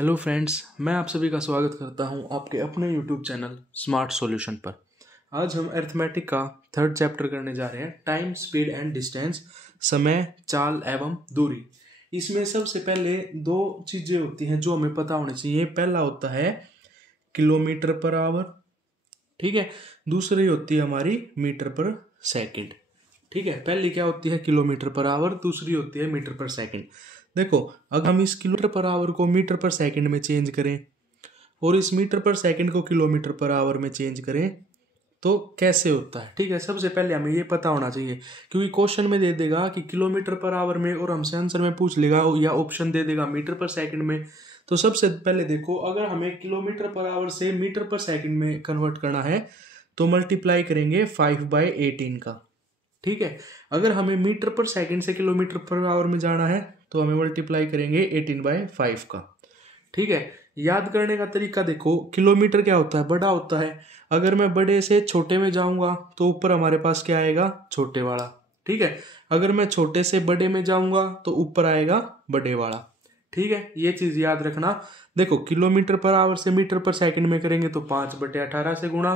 Hello friends, मैं आप सभी का स्वागत करता हूं आपके अपने यूट्यूब चैनल स्मार्ट सॉल्यूशन पर। आज हम अरिथमेटिक का थर्ड चैप्टर करने जा रहे हैं, टाइम, स्पीड एंड डिस्टेंस, समय, चाल एवं दूरी। इसमें सबसे पहले दो चीज़ें होती हैं जो हमें पता होनी चाहिए। पहला होता है किलोमीटर पर आवर, ठीक है। दूसरी होती है हमारी मीटर पर सेकंड, ठीक है। पहली क्या होती है किलोमीटर पर आवर, दूसरी होती है मीटर पर सेकंड। देखो, अगर हम इस किलोमीटर पर आवर को मीटर पर सेकंड में चेंज करें और इस मीटर पर सेकंड को किलोमीटर पर आवर में चेंज करें तो कैसे होता है, ठीक है। सबसे पहले हमें ये पता होना चाहिए, क्योंकि क्वेश्चन में दे देगा कि किलोमीटर पर आवर में और हमसे आंसर में पूछ लेगा या ऑप्शन दे देगा मीटर पर सेकंड में। तो सबसे पहले देखो, अगर हमें किलोमीटर पर आवर से मीटर पर सेकंड में कन्वर्ट करना है तो मल्टीप्लाई करेंगे 5/18 का, ठीक है। अगर हमें मीटर पर सेकंड से किलोमीटर पर आवर में जाना है तो हमें मल्टीप्लाई करेंगे 18/5 का, ठीक है। याद करने का तरीका देखो, किलोमीटर क्या होता है, बड़ा होता है। अगर मैं बड़े से छोटे में जाऊंगा तो ऊपर हमारे पास क्या आएगा, छोटे वाला, ठीक है। अगर मैं छोटे से बड़े में जाऊंगा तो ऊपर आएगा बड़े वाला, ठीक है। ये चीज याद रखना। देखो, किलोमीटर पर आवर से मीटर पर सेकंड में करेंगे तो 5/18 से गुणा,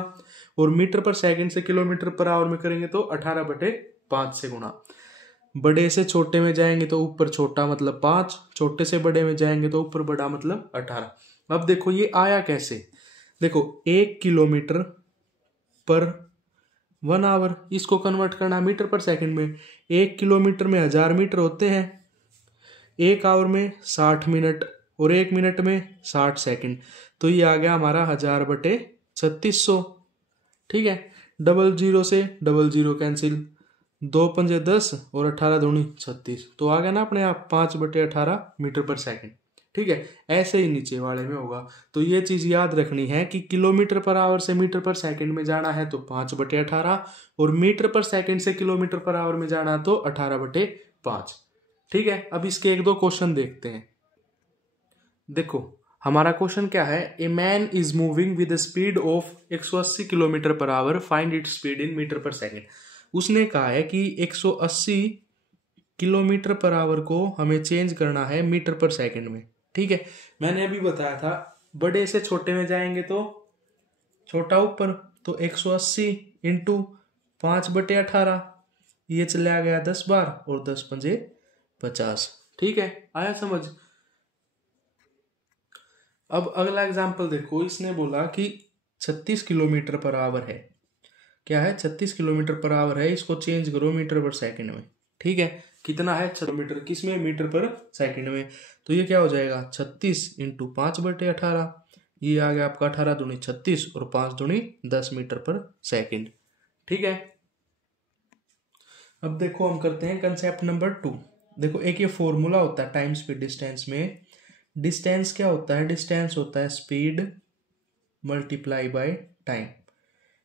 और मीटर पर सेकंड से किलोमीटर पर आवर में करेंगे तो 18/5 से गुणा। बड़े से छोटे में जाएंगे तो ऊपर छोटा मतलब 5, छोटे से बड़े में जाएंगे तो ऊपर बड़ा मतलब 18। अब देखो ये आया कैसे, देखो 1 किलोमीटर पर 1 आवर, इसको कन्वर्ट करना मीटर पर सेकंड में। 1 किलोमीटर में 1000 मीटर होते हैं, 1 आवर में 60 मिनट और 1 मिनट में 60 सेकंड। तो ये आ गया हमारा 1000/3600, ठीक है। डबल जीरो से डबल जीरो कैंसिल, 2×5 = 10 और 18×2 = 36। तो आ गया ना अपने आप 5/18 मीटर पर सेकंड, ठीक है। ऐसे ही नीचे वाले में होगा। तो ये चीज याद रखनी है कि किलोमीटर पर आवर से मीटर पर सेकंड में जाना है तो 5/18, और मीटर पर सेकंड से किलोमीटर पर आवर में जाना तो 18/5, ठीक है। अब इसके एक दो क्वेश्चन देखते हैं। देखो, हमारा क्वेश्चन क्या है, a man is moving with speed of 180 kilometre per hour, find it speed in metre per second. उसने कहा है कि 180 किलोमीटर पर आवर को हमें चेंज करना है मीटर पर सेकंड में, ठीक है। मैंने अभी बताया था, बड़े से छोटे में जाएंगे तो छोटा ऊपर, तो 180 इंटू 5/18, ये चला गया 10 बार और 10×5 = 50, ठीक है। आया समझ। अब अगला एग्जाम्पल देखो, इसने बोला कि 36 किलोमीटर पर आवर है। क्या है, 36 किलोमीटर पर आवर है, इसको चेंज करो मीटर पर सेकंड में, ठीक है। कितना है, 6 मीटर, किसमें, मीटर पर सेकंड में। तो ये क्या हो जाएगा, 36 इंटू 5/18, ये आ गया आपका 18×2 = 36 और 5×2 = 10 मीटर पर सेकंड, ठीक है। अब देखो हम करते हैं कंसेप्ट नंबर 2। देखो, एक ये फॉर्मूला होता है टाइम स्पीड डिस्टेंस में। डिस्टेंस क्या होता है, डिस्टेंस होता है स्पीड मल्टीप्लाई बाय टाइम।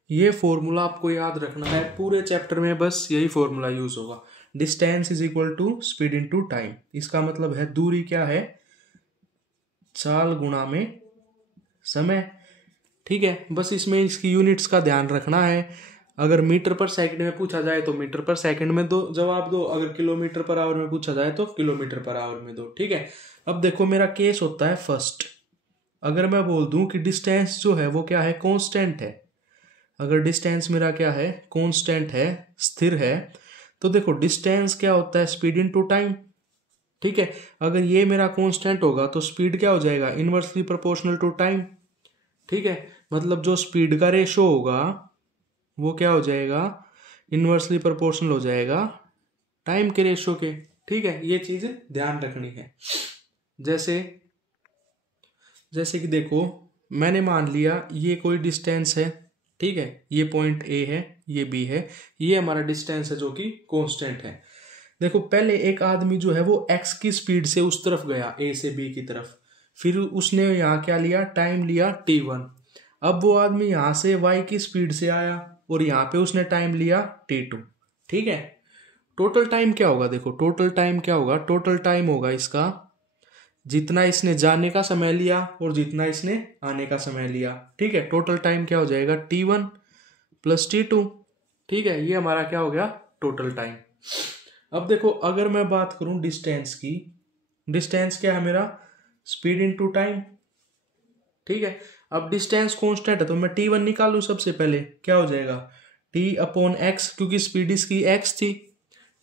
ये फॉर्मूला आपको याद रखना है, पूरे चैप्टर में बस यही फॉर्मूला यूज होगा। Distance is equal to speed into time. इसका मतलब है दूरी क्या है, चाल गुणा में समय, ठीक है। बस इसमें इसकी यूनिट्स का ध्यान रखना है। अगर मीटर पर सेकंड में पूछा जाए तो मीटर पर सेकंड में दो जवाब दो, अगर किलोमीटर पर आवर में पूछा जाए तो किलोमीटर पर आवर में दो, ठीक है। अब देखो, मेरा केस होता है फर्स्ट। अगर मैं बोल दूं कि डिस्टेंस जो है वो क्या है, कांस्टेंट है। अगर डिस्टेंस मेरा क्या है, कांस्टेंट है, स्थिर है, तो देखो डिस्टेंस क्या होता है, स्पीड इनटू टाइम, ठीक है। अगर ये मेरा कांस्टेंट होगा तो स्पीड क्या हो जाएगा, इनवर्सली प्रोपोर्शनल टू टाइम, ठीक है। मतलब जो स्पीड का रेशो होगा वो क्या हो जाएगा, इनवर्सली प्रोपोर्शनल हो जाएगा टाइम के रेशो के, ठीक है। ये चीज ध्यान रखनी है। जैसे कि देखो, मैंने मान लिया ये कोई डिस्टेंस है, ठीक है। ये पॉइंट ए है, ये बी है, ये हमारा डिस्टेंस है जो कि कांस्टेंट है। देखो, पहले एक आदमी जो है वो एक्स की स्पीड से उस तरफ गया, ए से बी की तरफ, फिर उसने यहाँ क्या लिया, टाइम लिया t1। अब वो आदमी यहाँ से वाई की स्पीड से आया और यहाँ पे उसने टाइम लिया t2, ठीक है। टोटल टाइम क्या होगा, देखो टोटल टाइम क्या होगा, टोटल टाइम होगा इसका जितना इसने जाने का समय लिया और जितना इसने आने का समय लिया, ठीक है। टोटल टाइम क्या हो जाएगा, t1 + t2, ठीक है। ये हमारा क्या हो गया, टोटल टाइम। अब देखो, अगर मैं बात करूं डिस्टेंस की, डिस्टेंस क्या है मेरा, स्पीड इनटू टाइम। ठीक है, अब डिस्टेंस कांस्टेंट है तो मैं t1 निकालूं सबसे पहले, क्या हो जाएगा t अपॉन x, क्योंकि स्पीड इसकी x थी।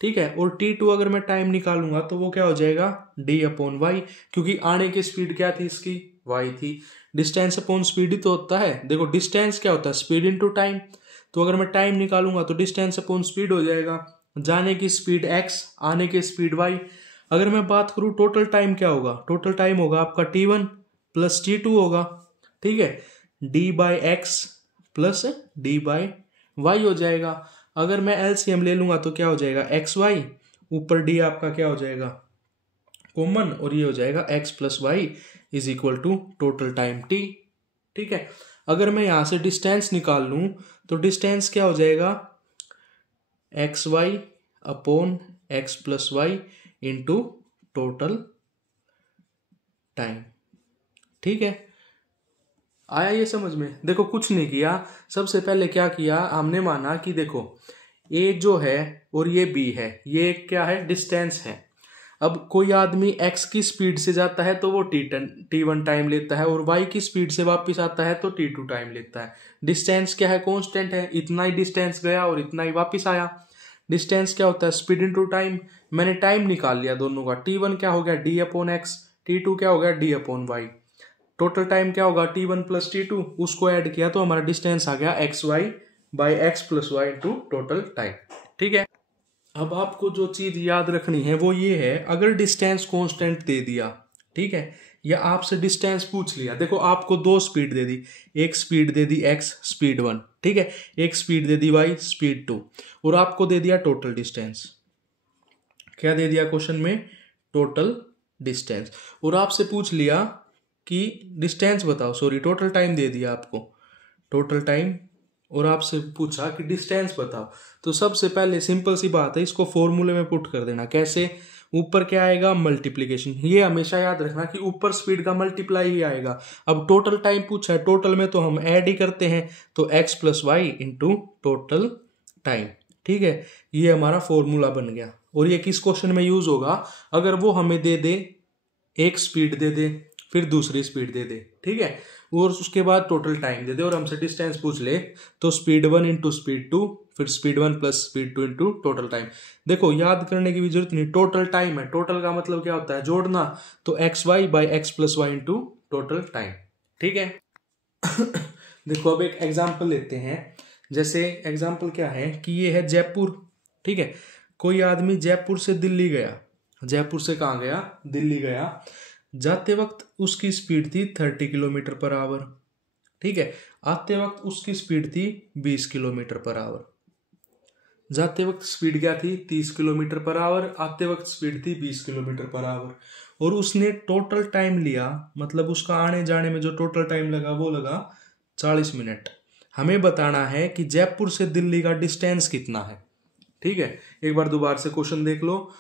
ठीक है, और t2 अगर मैं टाइम निकालूंगा तो वो क्या हो जाएगा d अपॉन y, क्योंकि आने की स्पीड क्या थी इसकी y थी। डिस्टेंस अपॉन स्पीड ही तो होता है। देखो डिस्टेंस क्या होता है स्पीड इनटू टाइम, तो अगर मैं टाइम निकालूंगा तो डिस्टेंस अपॉन स्पीड हो जाएगा, जाने की स्पीड x, आने की स्पीड y। अगर मैं बात करूं टोटल टाइम क्या होगा, टोटल टाइम होगा आपका t1 प्लस t2 होगा। ठीक है, d by x plus d by y हो जाएगा। अगर मैं एलसीएम ले लूंगा तो क्या हो जाएगा एक्स वाई, ऊपर d आपका क्या हो जाएगा कॉमन, और ये हो जाएगा x plus y is equal to total time t। ठीक है, अगर मैं यहां से डिस्टेंस निकाल लूं तो डिस्टेंस क्या हो जाएगा x y upon x plus y into total time. ठीक है, आया ये समझ में। देखो कुछ नहीं किया, सबसे पहले क्या किया हमने माना कि देखो ए जो है और ये बी है, ये क्या है डिस्टेंस है। अब कोई आदमी x की स्पीड से जाता है तो वो t1 टाइम लेता है, और y की स्पीड से वापस आता है तो t2 टाइम लेता है। डिस्टेंस क्या है कांस्टेंट है, इतना ही डिस्टेंस गया और इतना ही वापस आया। डिस्टेंस क्या होता है स्पीड इनटू टाइम। मैंने टाइम निकाल लिया दोनों का, t1 क्या हो गया d अपॉन एक्स, t2 क्या हो गया d upon y. Total time क्या होगा t1 प्लस t2, उसको ऐड किया तो हमारा डिस्टेंस आ गया x y by x plus y into total time. ठीक है, अब आपको जो चीज याद रखनी है वो ये है, अगर डिस्टेंस कांस्टेंट दे दिया, ठीक है, या आपसे डिस्टेंस पूछ लिया, देखो आपको दो स्पीड दे दी, एक स्पीड दे दी x स्पीड 1, ठीक है, एक स्पीड दे दी y स्पीड 2, और आपको दे दिया टोटल डिस्टेंस। क्या दे दिया क्वेश्चन में टोटल डिस्टेंस, और आपसे पूछ लिया कि डिस्टेंस बताओ, सॉरी टोटल टाइम दे दिया आपको, टोटल टाइम, और आपसे पूछा कि डिस्टेंस बताओ। तो सबसे पहले सिंपल सी बात है, इसको फॉर्मूले में पुट कर देना। कैसे, ऊपर क्या आएगा मल्टीप्लीकेशन, ये हमेशा याद रखना कि ऊपर स्पीड का मल्टीप्लाई ही आएगा। अब टोटल टाइम पूछा है, टोटल में तो हम ऐड ही करते हैं, तो x plus y into total time. ठीक है, ये हमारा फॉर्मूला बन गया। और ये किस क्वेश्चन में यूज होगा, अगर वो हमें दे दे, एक स्पीड दे दे फिर दूसरी स्पीड दे दे, ठीक है, और उसके बाद टोटल टाइम दे दे और हमसे डिस्टेंस पूछ ले, तो स्पीड 1 इंटू स्पीड 2 फिर speed 1 plus speed 2 into total time. देखो याद करने की भी जरूरत नहीं, टोटल टाइम है, टोटल का मतलब क्या होता है जोड़ना, तो x y by x plus y into total time. ठीक है देखो अब एक एग्जाम्पल लेते हैं। जैसे एग्जाम्पल क्या है कि ये है जयपुर, ठीक है, कोई आदमी जयपुर से दिल्ली गया, जयपुर से कहाँ गया दिल्ली गया, जाते वक्त उसकी स्पीड थी 30 किलोमीटर पर आवर, ठीक है, आते वक्त उसकी स्पीड थी 20 किलोमीटर पर आवर। जाते वक्त स्पीड क्या थी 30 किलोमीटर पर आवर, आते वक्त स्पीड थी 20 किलोमीटर पर आवर, और उसने टोटल टाइम लिया, मतलब उसका आने जाने में जो टोटल टाइम लगा वो लगा 40 मिनट। हमें बताना है कि जयपुर से दिल्ली का डिस्टेंस कितना है। ठीक है, एक बार दोबारा से क्वेश्चन देख लो।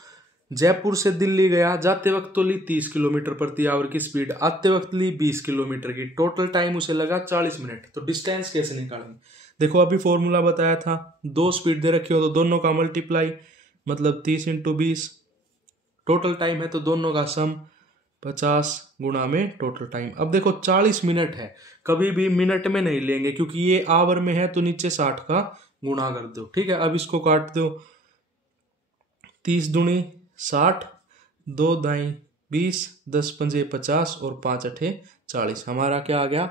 जयपुर से दिल्ली गया, जाते वक्त तो ली 30 किलोमीटर प्रति आवर की स्पीड, आते वक्त ली 20 किलोमीटर की, टोटल टाइम उसे लगा 40 मिनट। तो डिस्टेंस कैसे निकालेंगे, देखो अभी फॉर्मूला बताया था, दो स्पीड दे रखी हो तो दोनों का मल्टीप्लाई, मतलब 30 इंटू 20, टोटल टाइम है तो दोनों का सम 50 गुणा में टोटल टाइम। अब देखो 40 मिनट है, कभी भी मिनट में नहीं लेंगे क्योंकि ये आवर में है, तो नीचे 60 का गुणा कर दो। ठीक है, अब इसको काट दो, 30 दूनी 60, 2 दाई 20, 10 पंजे 50 और 5 अठे 40। हमारा क्या आ गया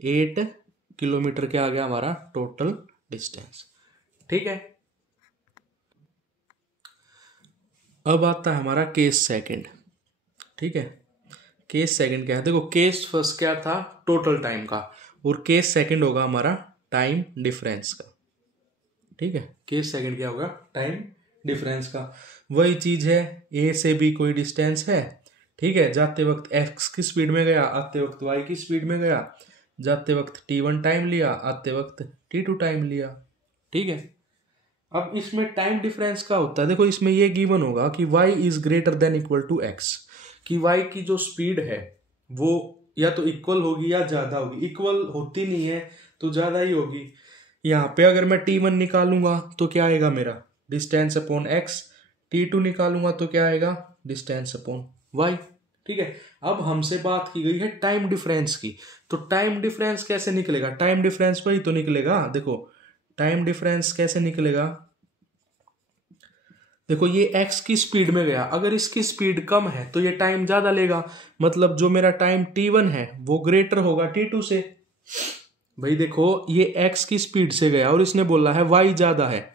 8 किलोमीटर, क्या आ गया हमारा टोटल डिस्टेंस। ठीक है, अब आता है हमारा केस सेकंड। ठीक है, केस सेकंड क्या है, देखो केस फर्स्ट क्या था टोटल टाइम का, और केस सेकंड होगा हमारा टाइम डिफरेंस का। ठीक है, केस सेकंड क्या होगा टाइम डिफरेंस का। वही चीज है, ए से बी कोई डिस्टेंस है, ठीक है, जाते वक्त एक्स की स्पीड में गया, आते वक्त वाई की स्पीड में गया, जाते वक्त t1 टाइम लिया, आते वक्त t2 टाइम लिया। ठीक है, अब इसमें टाइम डिफरेंस का होता है, देखो इसमें ये गिवन होगा कि y is greater than equal to x, कि y की जो स्पीड है वो या तो इक्वल होगी या ज्यादा होगी, इक्वल होती नहीं है तो ज्यादा ही होगी। यहाँ पे अगर मैं t1 निकालूंगा तो क्या आएगा मेरा डिस्टेंस अपॉन x, t2 निकालूंगा तो क्या आएगा डिस्टेंस अपॉन y। ठीक है। अब हमसे बात की गई है टाइम डिफरेंस की, तो टाइम डिफरेंस कैसे निकलेगा? टाइम डिफरेंस वही तो निकलेगा, देखो टाइम डिफरेंस कैसे निकलेगा, देखो ये x की स्पीड में गया, अगर इसकी स्पीड कम है तो ये टाइम ज्यादा लेगा, मतलब जो मेरा टाइम t1 है वो ग्रेटर होगा t2 से। भाई देखो ये x की स्पीड से गया और इसने बोला है y ज्यादा है,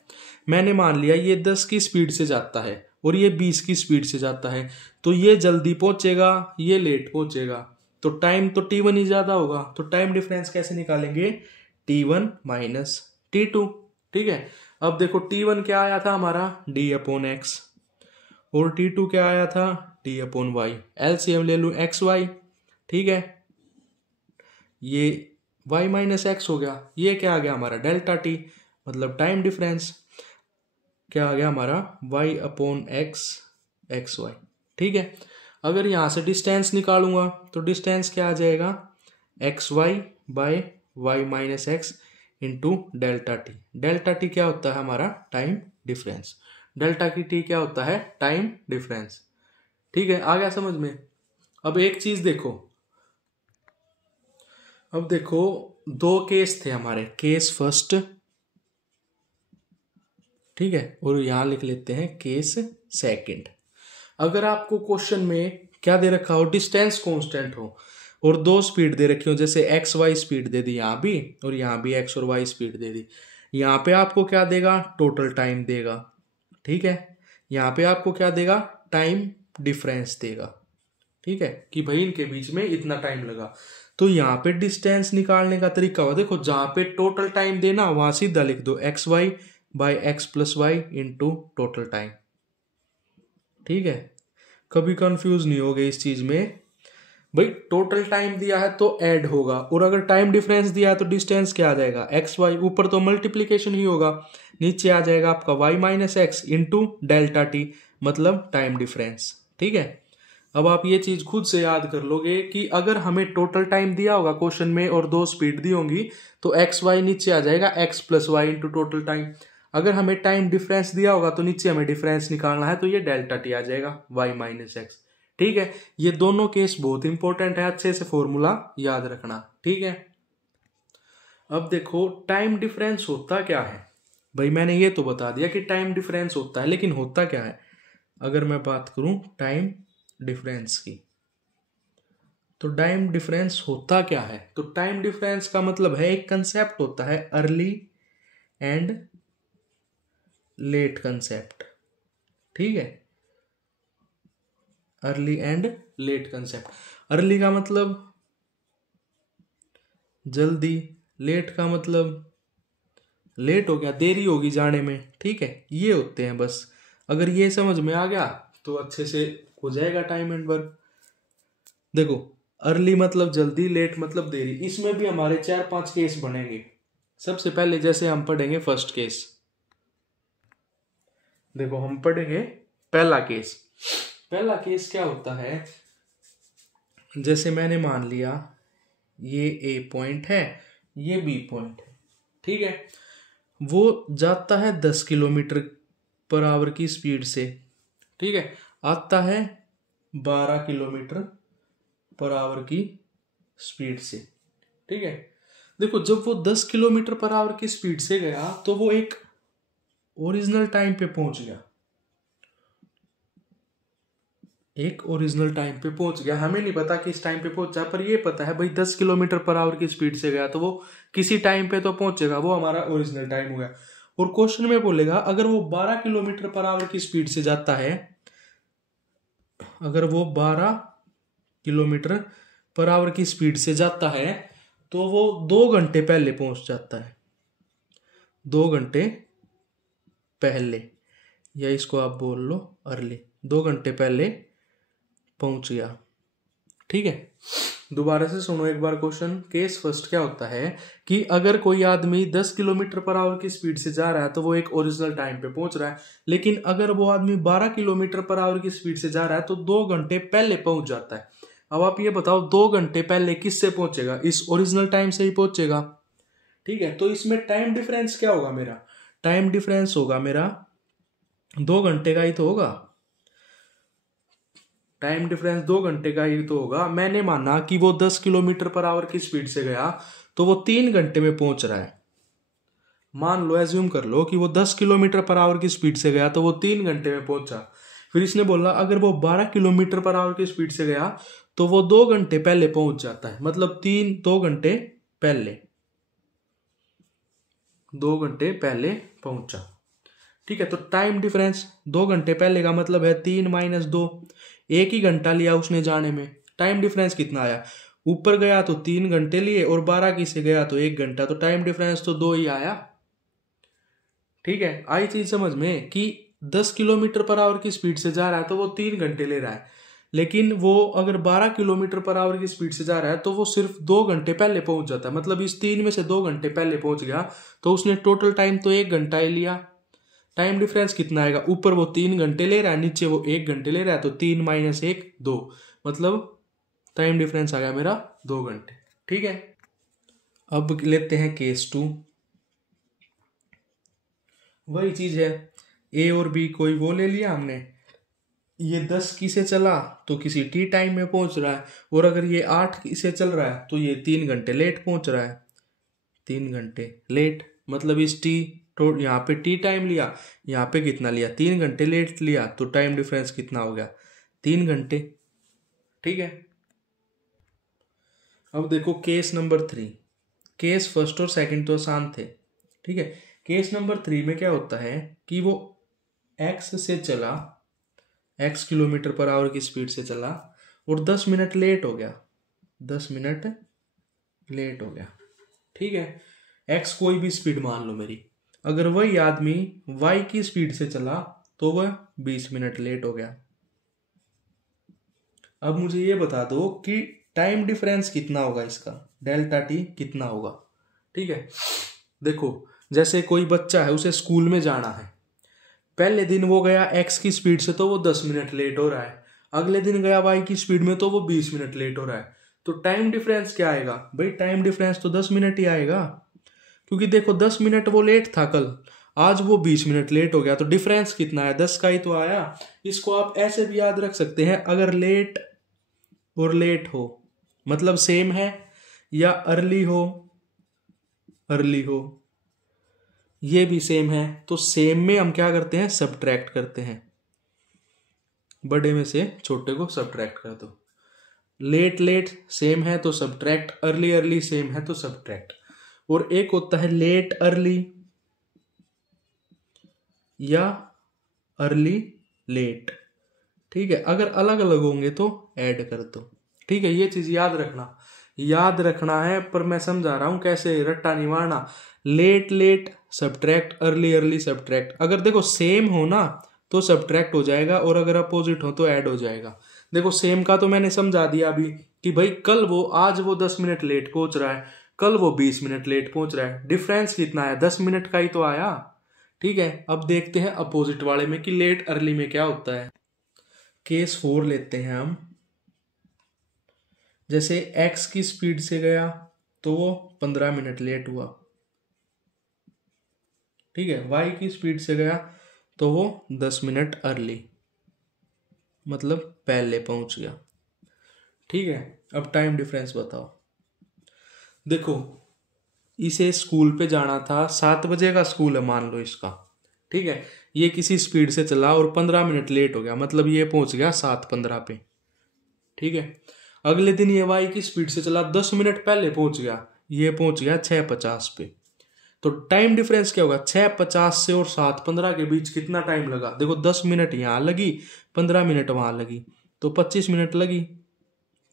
मैंने मान लिया ये 10 की स्पीड से जाता है और ये 20 की स्पीड से जाता है, तो ये जल्दी पहुंचेगा ये लेट पहुंचेगा, तो टाइम तो t1 ही ज्यादा होगा, तो टाइम डिफरेंस कैसे निकालेंगे? t1 minus t2। ठीक है। अब देखो t1 क्या आया था हमारा d/x और t2 क्या आया था d/y, एलसीएम ले लूं एक्स वाई। ठीक है, ये y माइनस एक्स हो गया, ये क्या आ गया हमारा डेल्टा टी, मतलब टाइम डिफरेंस क्या आ गया हमारा y/x एक्स वाई। ठीक है। अगर यहां से डिस्टेंस निकालूंगा तो डिस्टेंस क्या आ जाएगा x y by y minus x into delta t. Delta t क्या होता है हमारा टाइम डिफरेंस, डेल्टा की टी क्या होता है टाइम डिफरेंस। ठीक है, आ गया समझ में। अब एक चीज देखो, अब देखो दो केस थे हमारे, केस फर्स्ट, ठीक है, और यहां लिख लेते हैं केस सेकंड। अगर आपको क्वेश्चन में क्या दे रखा हो डिस्टेंस कांस्टेंट हो और दो स्पीड दे रखी हो, जैसे एक्स वाई स्पीड दे दी यहां भी और यहां भी एक्स और वाई स्पीड दे दी, यहां पे आपको क्या देगा टोटल टाइम देगा। ठीक है, यहां पे आपको क्या देगा टाइम डिफरेंस देगा। ठीक है, कि भाई इनके बीच में इतना टाइम लगा, तो यहाँ पे डिस्टेंस निकालने का तरीका हो, देखो जहां पे टोटल टाइम देना वहां सीधा लिख दो x y by x plus y into total time. ठीक है, कभी कंफ्यूज नहीं हो गए इस चीज में। भाई टोटल टाइम दिया है तो ऐड होगा, और अगर टाइम डिफरेंस दिया है तो डिस्टेंस क्या आ जाएगा एक्स वाई, ऊपर तो मल्टीप्लीकेशन ही होगा, नीचे आ जाएगा आपका y minus x into delta t, मतलब टाइम डिफरेंस। ठीक है, अब आप ये चीज खुद से याद कर लोगे कि अगर हमें टोटल टाइम दिया होगा क्वेश्चन में और दो स्पीड दी होंगी तो एक्स वाई नीचे आ जाएगा x plus y into total time. अगर हमें टाइम डिफरेंस दिया होगा तो नीचे हमें डिफरेंस निकालना है, तो ये डेल्टा टी आ जाएगा वाई माइनस एक्स। ठीक है, ये दोनों केस बहुत इंपॉर्टेंट है, अच्छे से फॉर्मूला याद रखना। ठीक है, अब देखो टाइम डिफरेंस होता क्या है। भाई मैंने ये तो बता दिया कि टाइम डिफरेंस होता है, लेकिन होता क्या है? अगर मैं बात करूं टाइम डिफरेंस की, तो टाइम डिफरेंस होता क्या है? तो टाइम डिफरेंस का मतलब है एक कंसेप्ट होता है अर्ली एंड लेट कंसेप्ट। ठीक है, early and late concept. Early का मतलब जल्दी, लेट का मतलब लेट हो गया, देरी होगी जाने में। ठीक है, ये होते हैं बस, अगर ये समझ में आ गया तो अच्छे से हो जाएगा टाइम एंड वर्क। देखो अर्ली मतलब जल्दी, लेट मतलब देरी, इसमें भी हमारे 4-5 केस बनेंगे। सबसे पहले जैसे हम पढ़ेंगे फर्स्ट केस, देखो हम पढ़ेंगे पहला केस। पहला केस क्या होता है, जैसे मैंने मान लिया ये ए पॉइंट है ये बी पॉइंट है। ठीक है, वो जाता है 10 किलोमीटर पर आवर की स्पीड से। ठीक है, आता है 12 किलोमीटर पर आवर की स्पीड से। ठीक है, देखो जब वो 10 किलोमीटर पर आवर की स्पीड से गया तो वो एक ओरिजिनल टाइम पे पहुंच गया, एक ओरिजिनल टाइम पे पहुंच गया। हमें नहीं पता कि इस टाइम पे पहुंचा, पर ये पता है भाई 10 किलोमीटर पर आवर की स्पीड से गया तो वो किसी टाइम पे तो पहुंचेगा, वो हमारा ओरिजिनल टाइम हो गया। और क्वेश्चन में बोलेगा अगर वो 12 किलोमीटर पर आवर की स्पीड से जाता है, अगर वो 12 किलोमीटर पर आवर की स्पीड से जाता है तो वो 2 घंटे पहले पहुंच जाता है, 2 घंटे पहले, या इसको आप बोल लो अर्ली, 2 घंटे पहले पहुंच गया। ठीक है, दोबारा से सुनो एक बार क्वेश्चन। केस फर्स्ट क्या होता है कि अगर कोई आदमी 10 किलोमीटर पर आवर की स्पीड से जा रहा है तो वो एक ओरिजिनल टाइम पे पहुंच रहा है, लेकिन अगर वो आदमी 12 किलोमीटर पर आवर की स्पीड से जा रहा है तो 2 घंटे पहले पहुंच जाता है। अब आप ये बताओ 2 घंटे पहले किससे पहुंचेगा? इस ओरिजिनल टाइम से ही पहुंचेगा। ठीक है, तो इसमें टाइम डिफरेंस क्या होगा मेरा? टाइम डिफरेंस होगा मेरा 2 घंटे का ही तो होगा। टाइम डिफरेंस 2 घंटे का ही तो होगा। मैंने माना कि वो 10 किलोमीटर पर आवर की स्पीड से गया तो वो 3 घंटे में पहुंच रहा है। मान लो, एज्यूम कर लो कि वो 10 किलोमीटर पर आवर की स्पीड से गया तो वो 3 घंटे में पहुंचा। फिर इसने बोला अगर वो 12 किलोमीटर पर आवर की स्पीड से गया तो वो 2 घंटे पहले पहुंच जाता है, मतलब 2 घंटे पहले, 2 घंटे पहले पहुंचा। ठीक है, तो टाइम डिफरेंस 2 घंटे पहले का मतलब है 3 - 2, 1 ही घंटा लिया उसने जाने में। टाइम डिफरेंस कितना आया? ऊपर गया तो 3 घंटे लिए और 12 की से गया तो 1 घंटा, तो टाइम डिफरेंस तो 2 ही आया। ठीक है, आई चीज समझ में कि 10 किलोमीटर पर आवर की स्पीड से जा रहा है तो वो 3 घंटे ले रहा है, लेकिन वो अगर 12 किलोमीटर पर आवर की स्पीड से जा रहा है तो वो सिर्फ 2 घंटे पहले पहुंच जाता है। मतलब इस 3 में से 2 घंटे पहले पहुंच गया तो उसने टोटल टाइम तो 1 घंटा ही लिया। टाइम डिफरेंस कितना आएगा? ऊपर वो 3 घंटे ले रहा है, नीचे वो 1 घंटे ले रहा है, तो 3 - 1 2, मतलब टाइम डिफरेंस आ गया मेरा 2 घंटे। ठीक है, अब लेते हैं केस 2। वही चीज है, ए और बी कोई वो ले लिया हमने, ये 10 की से चला तो किसी टी टाइम में पहुंच रहा है, और अगर ये 8 की से चल रहा है तो ये 3 घंटे लेट पहुंच रहा है। 3 घंटे लेट, मतलब इस टी तो यहाँ पे टी टाइम लिया, यहाँ पे कितना लिया? 3 घंटे लेट लिया, तो टाइम डिफरेंस कितना हो गया? 3 घंटे। ठीक है, अब देखो केस नंबर 3। केस फर्स्ट और सेकंड तो आसान थे। ठीक है, केस नंबर 3 में क्या होता है कि वो एक्स से चला, x किलोमीटर पर आवर की स्पीड से चला और 10 मिनट लेट हो गया, 10 मिनट लेट हो गया। ठीक है, x कोई भी स्पीड मान लो मेरी। अगर वही आदमी y की स्पीड से चला तो वह 20 मिनट लेट हो गया। अब मुझे ये बता दो कि टाइम डिफरेंस कितना होगा इसका, डेल्टा टी कितना होगा। ठीक है, देखो जैसे कोई बच्चा है, उसे स्कूल में जाना है, पहले दिन वो गया x की स्पीड से तो वो 10 मिनट लेट हो रहा है, अगले दिन गया y की स्पीड में तो वो 20 मिनट लेट हो रहा है। तो टाइम डिफरेंस क्या आएगा भाई? टाइम डिफरेंस तो 10 मिनट ही आएगा, क्योंकि देखो 10 मिनट वो लेट था कल, आज वो 20 मिनट लेट हो गया, तो डिफरेंस कितना है? 10 का ही तो आया। इसको आप ऐसे भी याद रख सकते हैं, अगर लेट और लेट हो मतलब सेम है, या अर्ली हो अर्ली हो ये भी सेम है, तो सेम में हम क्या करते हैं? सब्ट्रैक्ट करते हैं, बड़े में से छोटे को सब्ट्रैक्ट कर दो। लेट लेट सेम है तो सब्ट्रैक्ट, अर्ली अर्ली सेम है तो सब्ट्रैक्ट। और एक होता है लेट अर्ली या अर्ली लेट। ठीक है, अगर अलग अलग होंगे तो ऐड कर दो। ठीक है, ये चीज याद रखना है, पर मैं समझा रहा हूं कैसे, रट्टा नहीं मारना। Late late subtract, early early subtract. अगर देखो सेम हो ना तो सब्ट्रैक्ट हो जाएगा, और अगर अपोजिट हो तो ऐड हो जाएगा। देखो सेम का तो मैंने समझा दिया अभी कि भाई आज वो 10 मिनट लेट पहुंच रहा है, कल वो 20 मिनट लेट पहुंच रहा है। डिफरेंस कितना है? 10 मिनट का ही तो आया। ठीक है, अब देखते हैं अपोजिट वाले में कि लेट अर्ली में क्या होता है। केस 4 लेते हैं हम। जैसे x की स्पीड से गया तो वो 15 मिनट लेट हुआ। ठीक है, y की स्पीड से गया तो वो 10 मिनट अर्ली, मतलब पहले पहुंच गया। ठीक है, अब टाइम डिफरेंस बताओ। देखो इसे स्कूल पे जाना था, 7 बजे का स्कूल है मान लो इसका। ठीक है, ये किसी स्पीड से चला और 15 मिनट लेट हो गया, मतलब ये पहुंच गया 7:15 पे। ठीक है, अगले दिन ये y की स्पीड से चला, 10 मिनट पहले पहुंच गया, ये पहुंच गया 6:50 पे। तो टाइम डिफरेंस क्या होगा? 6:50 से और 7:15 के बीच कितना टाइम लगा? देखो 10 मिनट यहां लगी, 15 मिनट वहां लगी, तो 25 मिनट लगी।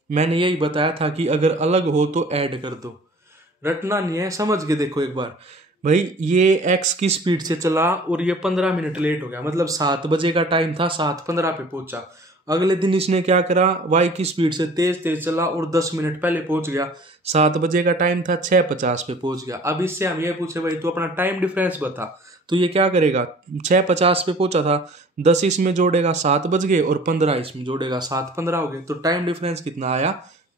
मैंने यही बताया था कि अगर अलग हो तो ऐड कर दो, रटना नहीं है, समझ के देखो एक बार। भाई ये x की स्पीड से चला और ये 15 मिनट लेट हो गया, मतलब 7 बजे का टाइम था, 7:15 पे पहुंचा। अगले दिन इसने क्या करा? y की स्पीड से तेज तेज चला और 10 मिनट पहले पहुंच गया, 7 बजे का टाइम था, 6:50 पे पहुंच गया। अब इससे हम ये पूछे भाई तू अपना टाइम डिफरेंस बता, तो ये क्या करेगा? 6:50 पे पहुंचा था, 10 इसमें जोड़ेगा 7 बज गए, और 15 इसमें जोड़ेगा 7:15 हो गए, तो टाइम डिफरेंस कितना आया?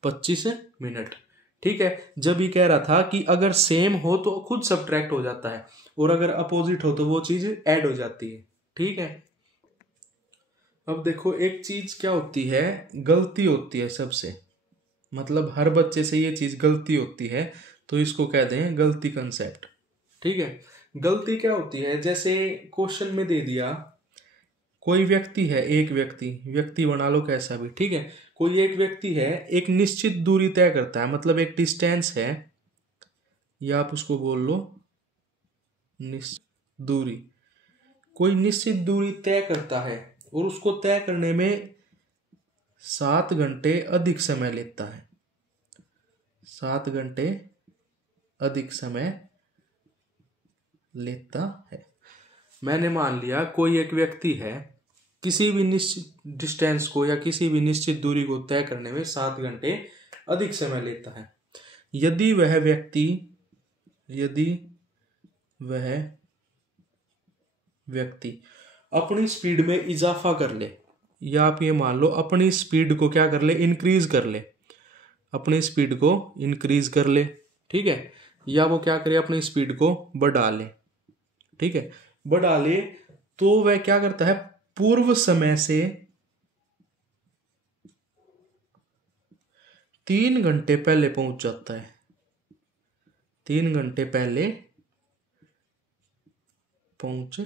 25 मिनट। ठीक है, जब ये कह रहा था कि अगर सेम हो तो खुद सब्ट्रैक्ट हो जाता है, और अगर अपोजिट हो तो वो चीज ऐड हो जाती है। ठीक है, अब देखो एक चीज क्या होती है, गलती होती है सबसे, मतलब हर बच्चे से ये चीज गलती होती है, तो इसको कहते हैं गलती कंसेप्ट। ठीक है, गलती क्या होती है, जैसे क्वेश्चन में दे दिया कोई व्यक्ति है, एक व्यक्ति, व्यक्ति बना लो कैसा भी, ठीक है, कोई एक व्यक्ति है, एक निश्चित दूरी तय करता है, मतलब एक डिस्टेंस है, या आप उसको बोल लो दूरी, कोई निश्चित दूरी तय करता है और उसको तय करने में 7 घंटे अधिक समय लेता है, 7 घंटे अधिक समय लेता है। मैंने मान लिया कोई एक व्यक्ति है, किसी भी निश्चित डिस्टेंस को या किसी भी निश्चित दूरी को तय करने में 7 घंटे अधिक समय लेता है। यदि वह व्यक्ति अपनी स्पीड में इजाफा कर ले, या आप ये मान लो अपनी स्पीड को क्या कर ले, इंक्रीज कर ले, अपनी स्पीड को इंक्रीज कर ले, ठीक है, या वो क्या करे, अपनी स्पीड को बढ़ा ले, ठीक है, बढ़ा ले, तो वह क्या करता है, पूर्व समय से 3 घंटे पहले पहुंच जाता है, 3 घंटे पहले पहुंच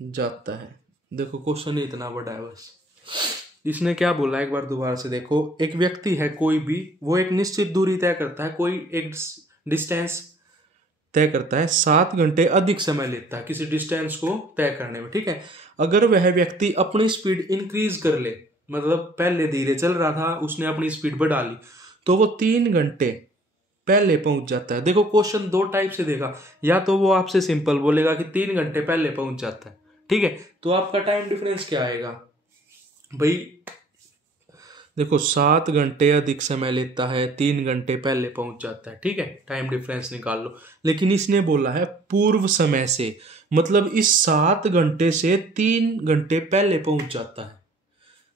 जाता है। देखो क्वेश्चन ही इतना बड़ा है, बस इसने क्या बोला एक बार दोबारा से देखो, एक व्यक्ति है कोई भी, वो एक निश्चित दूरी तय करता है, कोई एक डिस्टेंस तय करता है, 7 घंटे अधिक समय लेता है किसी डिस्टेंस को तय करने में, ठीक है। अगर वह व्यक्ति अपनी स्पीड इंक्रीज कर ले, मतलब पहले धीरे चल रहा था, उसने अपनी स्पीड बढ़ा ली, तो वो 3 घंटे पहले पहुंच जाता है। देखो क्वेश्चन दो टाइप से देगा, या तो वो आपसे सिंपल बोलेगा कि 3 घंटे पहले पहुंच जाता है, ठीक है, तो आपका टाइम डिफरेंस क्या आएगा भाई, देखो 7 घंटे अधिक समय लेता है, 3 घंटे पहले पहुंच जाता है, ठीक है, टाइम डिफरेंस निकाल लो। लेकिन इसने बोला है पूर्व समय से, मतलब इस 7 घंटे से 3 घंटे पहले पहुंच जाता है।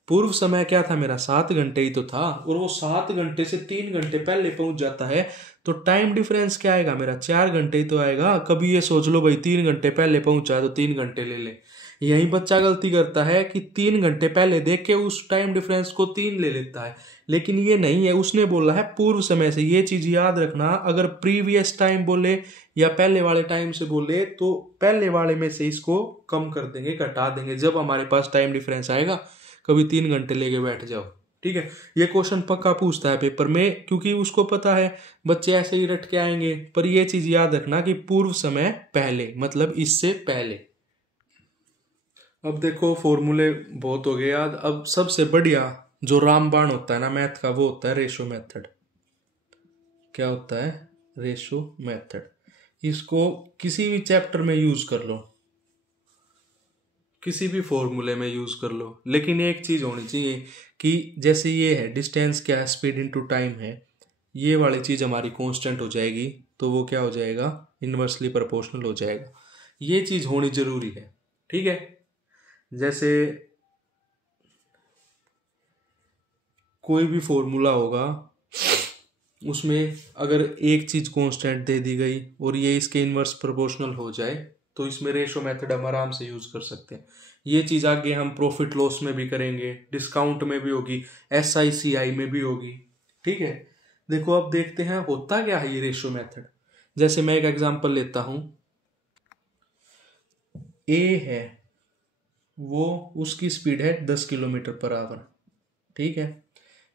पूर्व समय क्या था मेरा, 7 घंटे ही तो था, और वो 7 घंटे से 3 घंटे पहले पहुंच जाता है, तो टाइम डिफरेंस क्या आएगा मेरा, 4 घंटे ही तो आएगा। कभी ये सोच लो भाई 3 घंटे पहले पहुंचा तो 3 घंटे ले ले, यही बच्चा गलती करता है कि 3 घंटे पहले देख के उस टाइम डिफरेंस को 3 ले लेता है, लेकिन ये नहीं है, उसने बोला है पूर्व समय से। ये चीज याद रखना, अगर प्रीवियस टाइम बोले या पहले वाले टाइम से बोले, तो पहले वाले में से इसको कम कर देंगे, घटा देंगे, जब हमारे पास टाइम डिफरेंस आएगा। कभी 3 घंटे लेके बैठ जाओ, ठीक है। ये क्वेश्चन पक्का पूछता है पेपर में, क्योंकि उसको पता है बच्चे ऐसे ही रट के आएंगे। पर ये चीज याद रखना कि पूर्व समय पहले, मतलब इससे पहले। अब देखो फॉर्मूले बहुत हो गए याद, अब सबसे बढ़िया जो रामबाण होता है ना मैथ का, वो होता है रेशो मेथड। क्या होता है, रेशो मेथड। इसको किसी भी चैप्टर में यूज कर लो, किसी भी फॉर्मूले में यूज कर लो, लेकिन एक चीज होनी चाहिए कि जैसे ये है डिस्टेंस क्या है, स्पीड इनटू टाइम है, ये वाली चीज हमारी कांस्टेंट हो जाएगी, तो वो क्या हो जाएगा, इनवर्सली प्रोपोर्शनल हो जाएगा। ये चीज होनी जरूरी है, ठीक है। जैसे कोई भी फॉर्मूला होगा, उसमें अगर एक चीज कांस्टेंट दे दी गई और ये इसके इनवर्स प्रोपोर्शनल हो जाए, तो इसमें रेशो मेथड हम आराम से यूज कर सकते हैं। ये चीज आगे हम प्रॉफिट लॉस में भी करेंगे, डिस्काउंट में भी होगी, SICI में भी होगी, ठीक है। देखो अब देखते हैं होता क्या है ये रेशो मेथड। जैसे मैं एक एग्जांपल लेता हूं, A है, वो उसकी स्पीड है 10 किलोमीटर पर आवर, ठीक है।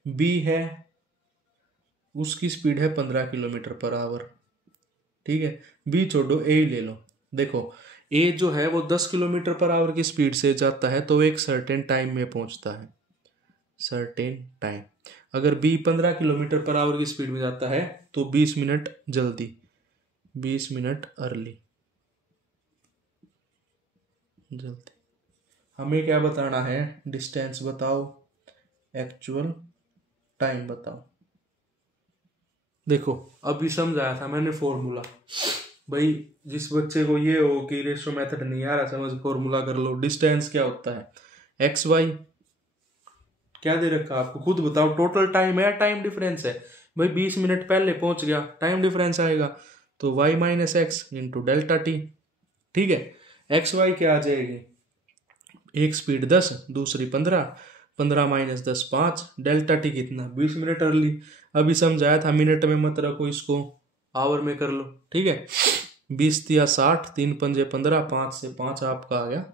B है, उसकी स्पीड है 15 किलोमीटर पर आवर, ठीक है। B छोड़ो, A ही ले लो। देखो A जो है वो 10 किलोमीटर पर आवर की स्पीड से जाता है, तो एक सर्टेन टाइम में पहुंचता है, सर्टेन टाइम। अगर B 15 किलोमीटर पर आवर की स्पीड में जाता है, तो 20 मिनट जल्दी, 20 मिनट अर्ली, जल्दी। हमें क्या बताना है, डिस्टेंस बताओ, एक्चुअल टाइम बताओ। देखो अभी समझाया था मैंने फॉर्मूला, भाई जिस बच्चे को ये हो कि रेशो मेथड नहीं आ रहा समझ, फॉर्मूला कर लो। डिस्टेंस क्या होता है, XY। क्या दे रखा आपको, खुद बताओ, टोटल टाइम है, टाइम डिफरेंस है, भाई 20 मिनट पहले पहुंच गया, टाइम डिफरेंस आएगा, तो Y - X into delta T, ठीक है। XY क्या आ जाएगी, एक स्पीड 10, दूसरी 15, 15 माइनस 10 5, डेल्टा टी कितना 20 मिनट अर्ली। अभी समझाया था मिनट में मत रखो इसको, आवर में कर लो, ठीक है। 20 तिया 60, 3 पंजे 15, 5 से 5 आपका आ गया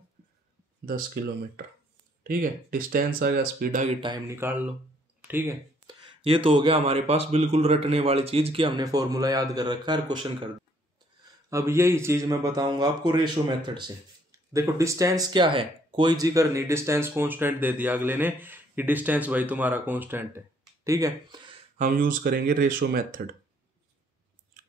10 किलोमीटर, ठीक है। डिस्टेंस आ गया, स्पीड आ गई, टाइम निकाल लो, ठीक है। ये तो हो गया हमारे पास बिल्कुल रटने वाली चीज की हमने फॉर्मूला याद कर रखा है और क्वेश्चन कर दिया। अब यही चीज मैं बताऊंगा आपको रेशो मेथड से। देखो डिस्टेंस क्या है, कोई जिक्र नहीं, डिस्टेंस कांस्टेंट दे दिया अगले ने कि डिस्टेंस भाई तुम्हारा कांस्टेंट है, ठीक है। हम यूज करेंगे रेशो मेथड,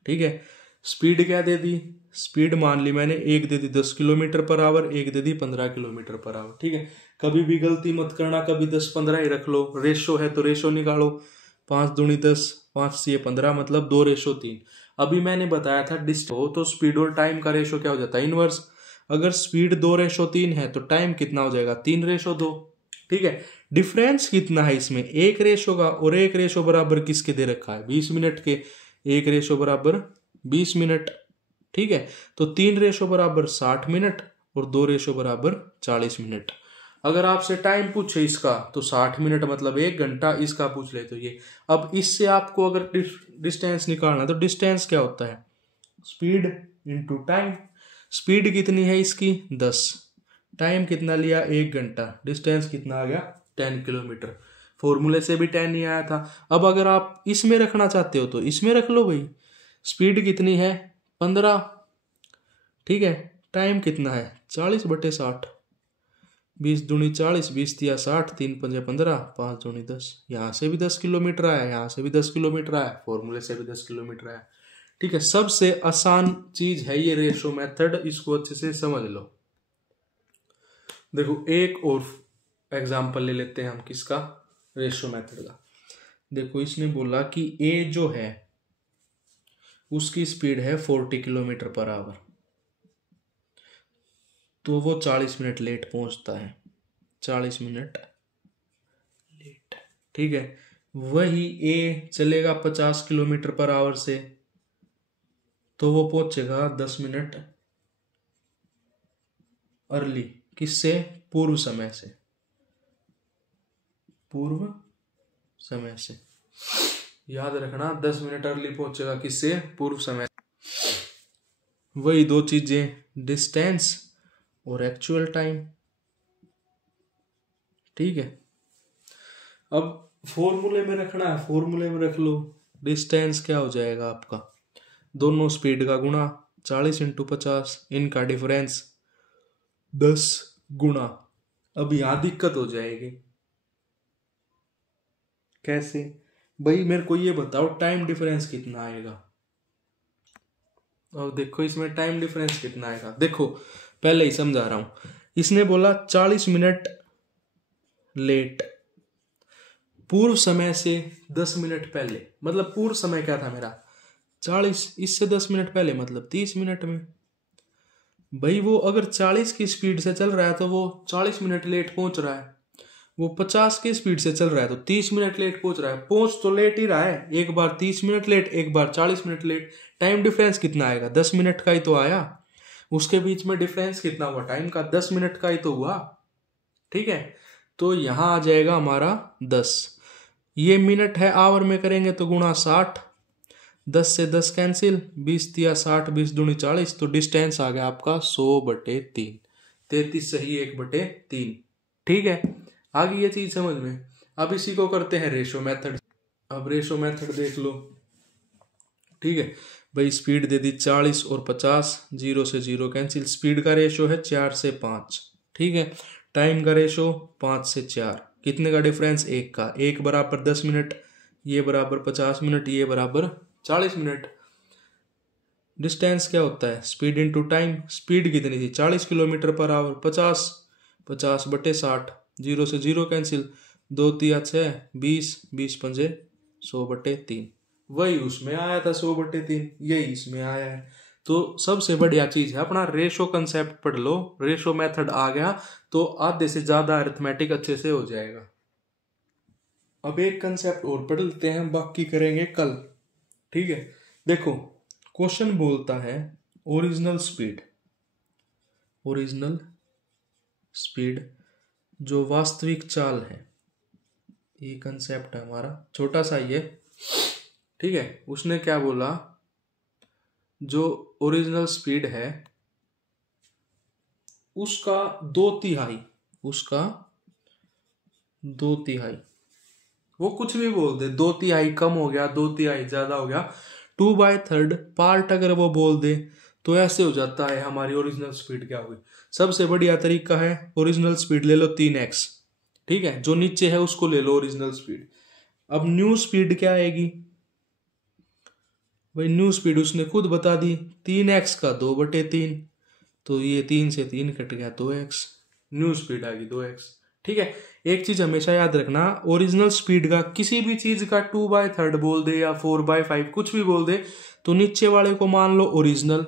ठीक है। स्पीड क्या दे दी, स्पीड मान ली मैंने, एक दे दी 10 किलोमीटर पर आवर, एक दे दी 15 किलोमीटर पर आवर, ठीक है। कभी भी गलती मत करना, कभी 10-15 ही रख लो, रेशो है तो रेशो निकालो, 5 दूनी 10, 5 से 15 मतलब 2:3। अभी मैंने बताया था डिस्टेंस हो तो स्पीड और टाइम का रेशो क्या हो जाता है, इनवर्स। अगर स्पीड 2:3 है तो टाइम कितना हो जाएगा, 3:2, ठीक है। डिफरेंस कितना है इसमें, 1 का, और 1 बराबर किसके दे रखा है, 20 मिनट के। 1 बराबर 20 मिनट, ठीक है। तो 3 बराबर 60 मिनट और 2 बराबर 40 मिनट। अगर आपसे टाइम पूछे इसका तो 60 मिनट मतलब 1 घंटा, इसका पूछ ले तो ये। अब इससे आपको अगर डिस्टेंस निकालना तो डिस्टेंस क्या होता है, स्पीड इंटू टाइम। स्पीड कितनी है इसकी 10, टाइम कितना लिया 1 घंटा, डिस्टेंस कितना आ गया 10 किलोमीटर। फॉर्मूले से भी 10 नहीं आया था। अब अगर आप इसमें रखना चाहते हो तो इसमें रख लो भाई, स्पीड कितनी है 15, ठीक है। टाइम कितना है 40/60, 20 दूनी 40, 20 तिया 60, 3 पंजे 15, 5 दूनी 10। यहाँ से भी 10 किलोमीटर आया, यहाँ से भी 10 किलोमीटर आया, फॉर्मूले से भी 10 किलोमीटर आया, ठीक है। सबसे आसान चीज है ये रेशो मेथड, इसको अच्छे से समझ लो। देखो एक और एग्जांपल ले लेते हैं हम, किसका, रेशो मेथड का। देखो इसने बोला कि ए जो है उसकी स्पीड है 40 किलोमीटर पर आवर, तो वो 40 मिनट लेट पहुंचता है, 40 मिनट लेट, ठीक है। वही ए चलेगा 50 किलोमीटर पर आवर से, तो वो पहुंचेगा 10 मिनट अर्ली, किससे, पूर्व समय से, पूर्व समय से। याद रखना 10 मिनट अर्ली पहुंचेगा, किससे, पूर्व समय। वही दो चीजें, डिस्टेंस और एक्चुअल टाइम, ठीक है। अब फॉर्मूले में रखना है, फॉर्मूले में रख लो। डिस्टेंस क्या हो जाएगा आपका, दोनों स्पीड का गुणा, 40 × 50, इनका डिफरेंस 10 गुणा। अब यहां दिक्कत हो जाएगी, कैसे भाई, मेरे को ये बताओ टाइम डिफरेंस कितना आएगा। और देखो इसमें टाइम डिफरेंस कितना आएगा, देखो पहले ही समझा रहा हूं। इसने बोला 40 मिनट लेट, पूर्व समय से 10 मिनट पहले, मतलब पूर्व समय क्या था मेरा 40, इससे 10 मिनट पहले मतलब 30 मिनट में। भाई वो अगर 40 की स्पीड से चल रहा है तो वो 40 मिनट लेट पहुंच रहा है, वो 50 की स्पीड से चल रहा है तो 30 मिनट लेट पहुंच रहा है। पहुंच तो लेट ही रहा है, एक बार 30 मिनट लेट, एक बार 40 मिनट लेट। टाइम डिफरेंस कितना आएगा, 10 मिनट का ही तो आया, उसके बीच में डिफरेंस कितना हुआ टाइम का, 10 मिनट का ही तो हुआ, ठीक है। तो यहां आ जाएगा हमारा 10, ये मिनट है, आवर में करेंगे तो गुणा 60, 10 से 10 कैंसिल, 20 तिया 60, 20 दूनी 40, तो डिस्टेंस आ गया आपका 100/3, 33 सही 1/3, ठीक है। आ गई ये चीज समझ में। अब इसी को करते हैं रेशो मेथड। अब रेशो मेथड देख लो, ठीक है भाई। स्पीड दे दी 40 और 50, 0 से 0 कैंसिल, स्पीड का रेशो है 4 से 5, ठीक है। टाइम का रेशो 5 से 4, कितने का डिफरेंस, 1 का। 1 बराबर 10 मिनट, ये बराबर 50 मिनट, ये बराबर 40 मिनट। डिस्टेंस क्या होता है, स्पीड इंटू टाइम। स्पीड कितनी थी 40 किलोमीटर पर आवर, 50, 50/60, 0 से 0 कैंसिल, 2 तिया 6, 20, 20 पंजे 100/3। वही उसमें आया था 100/3, यही इसमें आया है। तो सबसे बढ़िया चीज है अपना रेशो कंसेप्ट पढ़ लो, रेशो मेथड आ गया तो आधे से ज्यादा अरिथमेटिक अच्छे से हो जाएगा। अब एक कंसेप्ट और पढ़ लेते हैं, बाकी करेंगे कल, ठीक है। देखो क्वेश्चन बोलता है ओरिजिनल स्पीड, ओरिजिनल स्पीड जो वास्तविक चाल है, ये कंसेप्ट है हमारा, छोटा सा ये, ठीक है। उसने क्या बोला, जो ओरिजिनल स्पीड है उसका 2/3, उसका 2/3, वो कुछ भी बोल दे, 2/3 कम हो गया, 2/3 ज्यादा हो गया, 2/3 पार्ट अगर वो बोल दे तो ऐसे हो जाता है हमारी ओरिजिनल स्पीड क्या होगी। सबसे बढ़िया तरीका है, ओरिजिनल स्पीड ले लो 3x, ठीक है, जो नीचे है उसको ले लो ओरिजिनल स्पीड। अब न्यू स्पीड क्या आएगी भाई, न्यू स्पीड उसने खुद बता दी, 3x का 2/3, तो ये 3 से 3 कट गया, 2x, न्यू स्पीड आ गई 2x, ठीक है। एक चीज हमेशा याद रखना, ओरिजिनल स्पीड का किसी भी चीज का 2/3 बोल दे या 4/5 कुछ भी बोल दे तो नीचे वाले को मान लो ओरिजिनल।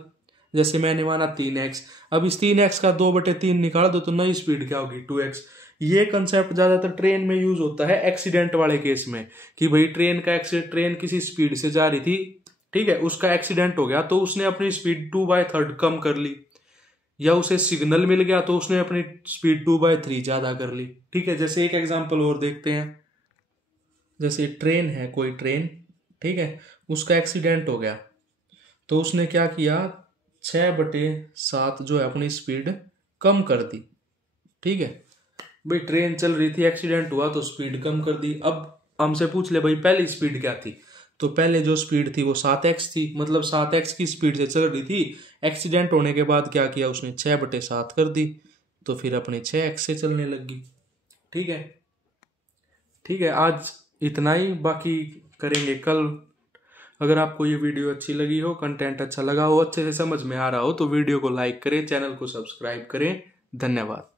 जैसे मैंने माना 3x, अब इस 3x का 2/3 निकाल दो तो नई स्पीड क्या होगी, 2x। ये कंसेप्ट ज्यादातर ट्रेन में यूज होता है एक्सीडेंट वाले केस में, कि भाई ट्रेन किसी स्पीड से जा रही थी, ठीक है, उसका एक्सीडेंट हो गया तो उसने अपनी स्पीड 2/3 कम कर ली, या उसे सिग्नल मिल गया तो उसने अपनी स्पीड 2/3 ज्यादा कर ली, ठीक है। जैसे एक एग्जांपल और देखते हैं, जैसे ट्रेन है, कोई ट्रेन, ठीक है, उसका एक्सीडेंट हो गया तो उसने क्या किया, 6/7 जो है अपनी स्पीड कम कर दी, ठीक है। भाई ट्रेन चल रही थी, एक्सीडेंट हुआ तो स्पीड कम कर दी। अब हमसे पूछ ले भाई पहली स्पीड क्या थी, तो पहले जो स्पीड थी वो 7x थी, मतलब 7x की स्पीड से चल रही थी, एक्सीडेंट होने के बाद क्या किया उसने, 6/7 कर दी, तो फिर अपने 6x से चलने लगी, ठीक है। ठीक है, आज इतना ही, बाकी करेंगे कल। अगर आपको ये वीडियो अच्छी लगी हो, कंटेंट अच्छा लगा हो, अच्छे से समझ में आ रहा हो तो वीडियो को लाइक करें, चैनल को सब्सक्राइब करें। धन्यवाद।